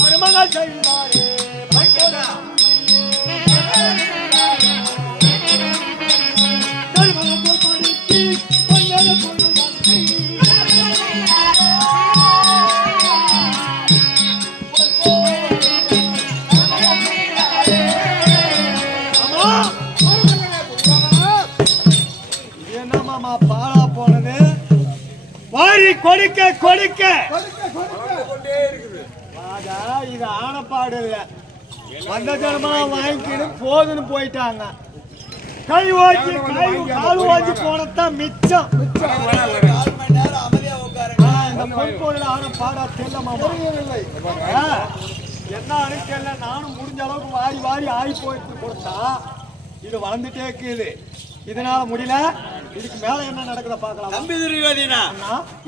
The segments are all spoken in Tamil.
மருமகள் செய்வாரே பாலா போனது வாரி கொடுக்க கொடுக்க இது ஆனப்பாடு இல்ல வந்த ஜனமெல்லாம் வாங்கிக்கிட்டு போதுன்னு போயிட்டாங்க கை ஓச்சி கால் ஓச்சி போனதான் மிச்சம் இந்த பொய்ப்பொருள் ஆன பாடா தெரியலமா என்னன்னு தெரியல நானும் முடிஞ்ச அளவுக்கு வாரி வாரி ஆகி போயிட்டு கொடுத்தா இது வளர்ந்துட்டே இருக்குது இதனால முடியல இதுக்கு மேல என்ன நடக்குத பார்க்கலாம். தம்பி துரியோதனா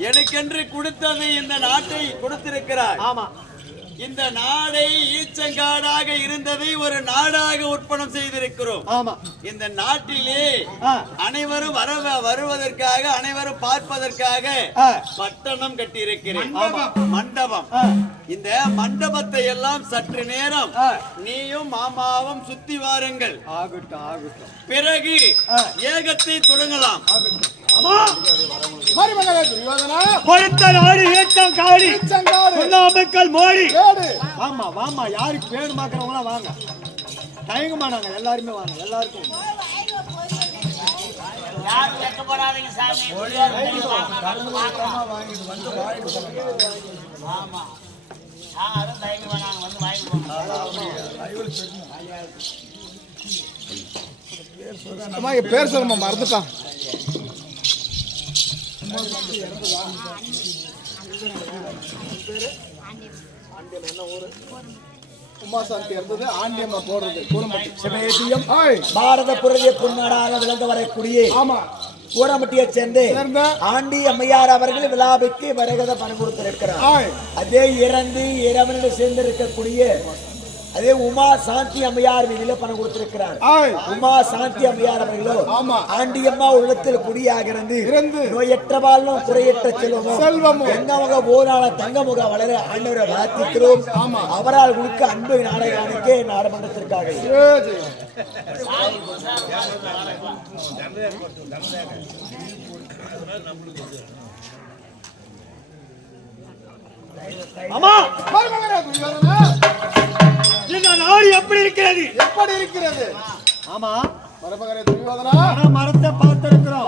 எனக்கென்று கொடுத்தது இந்த நாட்டை கொடுத்திருக்கிறார். ஆமா இந்த நாடை ஈச்சங்காடாக இருந்ததை ஒரு நாடாக உற்பத்தி செய்திருக்கிறோம். ஆமா இந்த நாட்டிலே அனைவரும் வருவதற்காக அனைவரும் பார்ப்பதற்காக பட்டணம் கட்டியிருக்கிறேன். மண்டபம். இந்த மண்டபத்தை எல்லாம் சற்று நேரம் நீயும் மாமாவும் சுத்தி வாருங்கள். பிறகு ஏகத்தை தொடங்கலாம். கொடுத்த நாடு ஏற்றங்காடி மக்கள் மோடி. ஆமா வாமா யாருக்கு பேரு மாக்கிறவங்களா வாங்க தயங்க மாட்டாங்க எல்லாருமே வாங்க எல்லாருக்கும் பேர் சொல்லுமா மறந்துட்டான். உமாசாந்தி இருந்தது ஆண்டியம்மா போடுறது பாரத புரதிய பொன்னாடாக விளங்க வரக்கூடிய கூடமட்டியை சேர்ந்து ஆண்டி அம்மையார் அவர்கள் விழாவிற்கு வரகத பணம் கொடுத்திருக்கிறார். அதே இறந்து இறைவனிடம் சேர்ந்து இருக்கக்கூடிய அதே உமா சாந்தி அம்மையார் மீதில பணம் கொடுத்திருக்கிறார். உமா சாந்தி அம்மையார் அவர்களோ ஆண்டியம்மா உள்ளத்தில் குடியாக இருந்து நோயற்ற வாழ்வும் குறையற்ற செல்வமும் எங்கமுக போராள தங்கமுக வளர ஆண்டவரை வாழ்த்திக்கிறோம். அவரால் கொடுக்க அன்பு நாடகனுக்கே நாடமன்றத்திற்காக இந்த நாடு எப்படி இருக்கிறது? எப்படி இருக்கிறது? ஆமா மரத்தை பார்த்திருக்கிறோம்.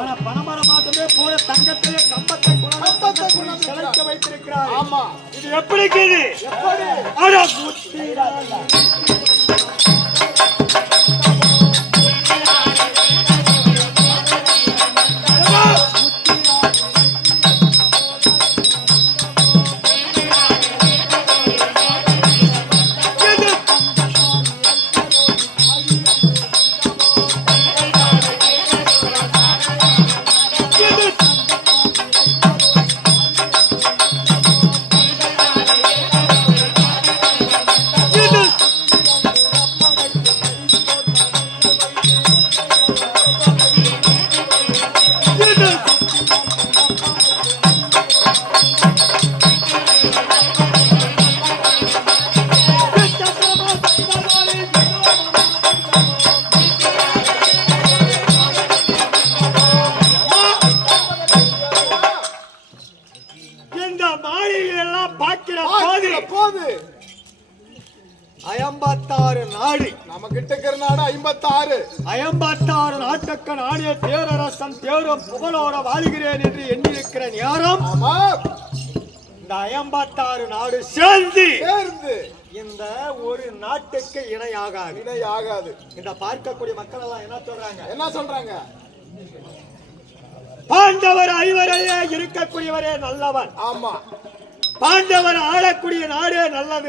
ஆனா பணமரம் மாற்றமே போல தங்கத்தையே கம்பத்தை செலுத்த வைத்திருக்கிறார். ஆமா இது எப்படி இருக்குது? போது 56 நாடு நம்ம கிட்ட இருக்கிற நாடு 56. 56 நாட்டுக்கு நானே பேரரசன் பேரும் புகழோட வாழ்கிறேன் என்று எண்ணியிருக்கிற நேரம் இந்த 56 நாடு சேர்ந்து இந்த ஒரு நாட்டுக்கு இணையாகாது. இந்த பார்க்கக்கூடிய மக்கள் எல்லாம் என்ன சொல்றாங்க? பாண்டவர் ஐவரையே இருக்கக்கூடியவரே நல்லவன். ஆமா பாண்டவர் ஆளக்கூடிய நாடே நல்லது.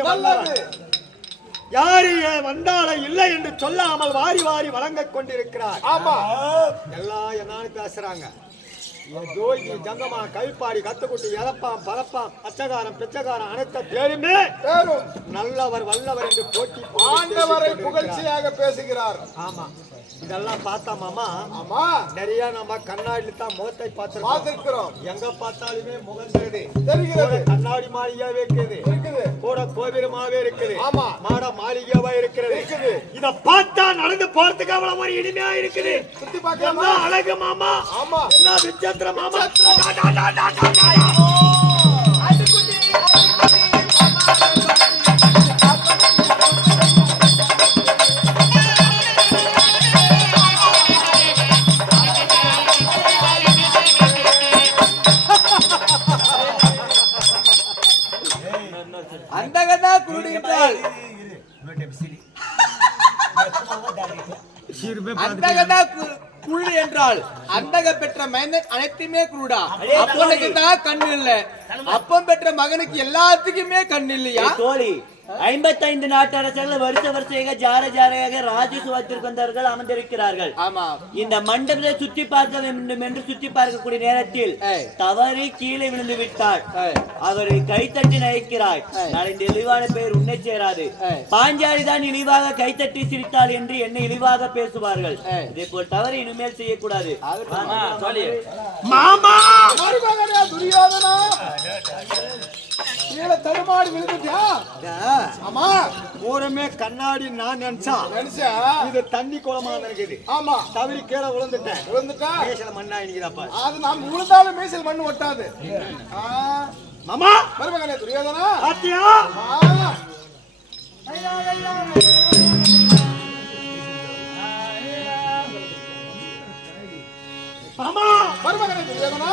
யாரு வந்தாலும் இல்லை என்று சொல்லாமல் வாரி வாரி வழங்க கொண்டிருக்கிறார். ஆமா எல்லாம் என்னன்னு பேசுறாங்க. ஜங்கமா கைப்பாடி கத்துக்குட்டி இறப்பாம் பரப்பாம் பச்சகாரம் பிச்சகாரம் அனைத்த பேருமே நல்லவர் வல்லவர் என்று போட்டி ஆண்டவரை புகழ்ச்சியாக பேசுகிறார். ஆமா இதெல்லாம் பார்த்தா மாமா ஆமா நிறைய நம்ம கண்ணாடியில தான் முகத்தை பார்த்திருக்கிறோம். எங்க பார்த்தாலுமே முகம் தெரிகிறது. கண்ணாடி மாளிகையாவே இருக்குது, கூட கோபுரமாவே இருக்குது, ஆமா. மாட மாளிகையாவே இருக்குது. இத பார்த்தா நடந்து போறதுக்கு அவ்வளவு ஒரு இனிமையா இருக்குது. சுத்தி பார்க்கலாமா? எல்லாம் அழகு மாமா. ஆமா. எல்லாம் விசித்திரம் மாமா. அந்தகதா குருடு என்றால் அந்தகதா குருடு என்றால் அந்தக பெற்ற மைந்தன் அனைத்துமே குருடா. அப்பனுக்கு தான் கண்ணு இல்ல, அப்பன் பெற்ற மகனுக்கு எல்லாத்துக்குமே கண்ணு இல்லையா? தோழி 55 நாட்டு அரசர்கள் வருஷ ஜார ஜாரையாக ராஜசுவத்திற்கு வந்தவர்கள் அமர்ந்திருக்கிறார்கள். ஆமா. இந்த மண்டபத்தை சுற்றி பார்க்க வேண்டும் என்று சுற்றி பார்க்கக்கூடிய நேரத்தில் தவறி கீழே விழுந்து விட்டார். அவரை கைத்தட்டி நகைக்கிறார். நாளின் இழிவான பெயர் உன்னை சேராது. பாஞ்சாலி தான் இழிவாக கைத்தட்டி சிரித்தாள் என்று என்னை இழிவாக பேசுவார்கள். இதே போல் தவறு இனிமேல் செய்யக்கூடாது. மாமா துரியோதனா கீழே தடுமாறி விழுந்துட்டியா? ஆமா. பூரமே கண்ணாடி நான் நினைச்சா இது தண்ணி குளமா இருக்குது. ஆமா. தவறி கீழே விழுந்துட்டேன். மேசல மண்ணா இனிக்குதாப்பா. அது நாம் விழுந்தாலும் மேசல் மண்ணு ஒட்டாது. மாமா மருமகனே துரியோதனா பாத்தியா? மாமா மருமகனே துரியோதனா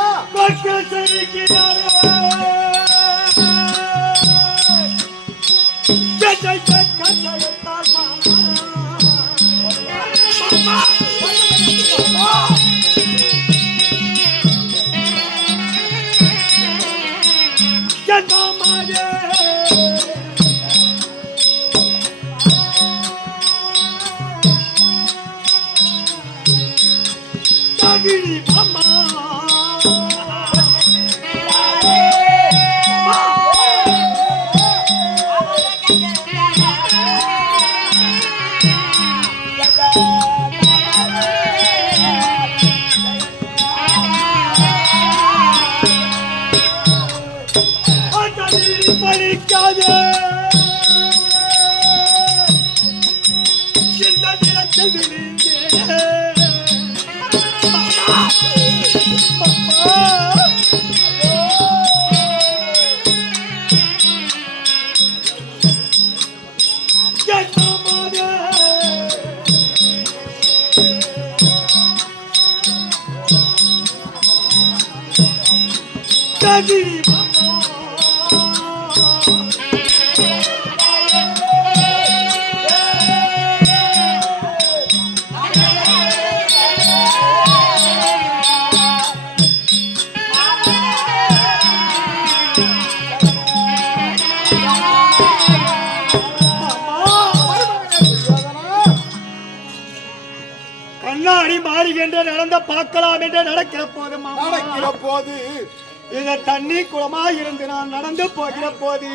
கண்ணாடி மாறுகின்ற நடந்த பார்க்கலாம் என்று நடக்கிற போது இத தண்ணி குளமா இருந்து நான் நடந்து போகிற போது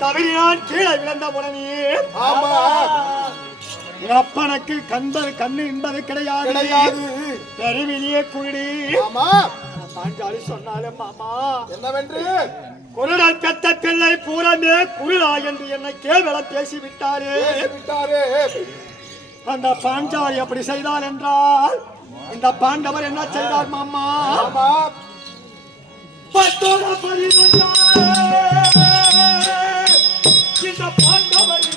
தவறி நான் கீழே விழுந்த உடனே அப்பனுக்கு கண்ணு என்பது கிடையாது. பெருவிலியே குருடி. பாஞ்சாலி சொன்னாலே மாமா என்னவென்று குருடல் பெத்த பிள்ளை பூரமே குருடா என்று என்னை கேவல பேசிவிட்டாரே. அந்த பாஞ்சாலி அப்படி செய்தால் என்றால் இந்த பாண்டவர் என்ன செய்தார் மாமா? பத்தோட 11 இந்த பாண்டவர்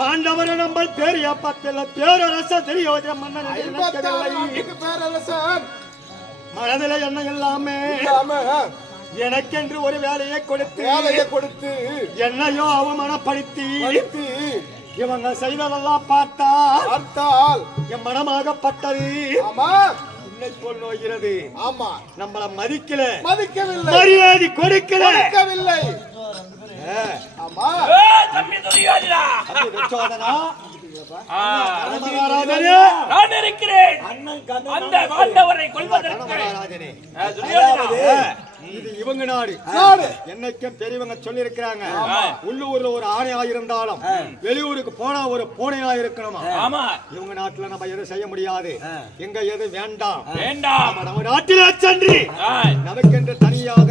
பாண்டவர் நம்ம பேரிய பத்தில பேரரச துரியோதன மன்னன் நாட்டுக்கு பேரரசன் மனதில என்ன எல்லாமே எனக்கென்று ஒரு வேலையை கொடுத்து என்னையோ அவமானப்படுத்தி இவங்க செய்ததெல்லாம் பார்த்தால் என் மனமாகப்பட்டது உன்னை போல் நோகிறது. ஆமா, நம்மள மதிக்கவில்லை, மரியாதை கொடுக்கவில்லை. ஆமா, தம்பி துரியோதனா, நான் இருக்கிறேன் அந்த பாண்டவரை கொல்வதற்கு. இது இவங்க நாடு. என்னைக்கும் பெரியவங்க சொல்லி இருக்கிறாங்க, உள்ளூர்ல ஒரு ஆணையா இருந்தாலும் வெளியூருக்கு போனா ஒரு பூனையா இருக்கணுமா. ஆமா, இவங்க நாட்டுல நம்ம எதுவும் செய்ய முடியாது. எங்க எது வேண்டாம் வேண்டாம். நம்ம நாட்டிலே சென்று நமக்கென்று தனியாக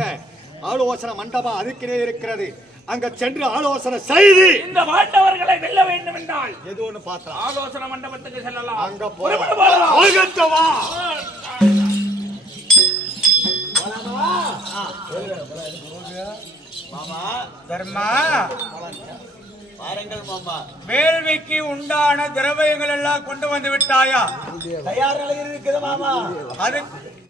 ஆலோசனை மண்டபம் அதுக்கினே இருக்கிறது. அங்க சென்று ஆலோசனை செய்து இந்த பாண்டவர்களை வெல்ல வேண்டும் என்றால் எது ஒண்ணு பார்த்தலாம். ஆலோசனை மண்டபத்துக்கு செல்லலாம். அங்க பாருங்கள் மாமா, வேள்விக்கு உண்டான திரவியங்கள் எல்லாம் கொண்டு வந்து விட்டாயா? தயார் நிலையில் இருக்குது மாமா. அது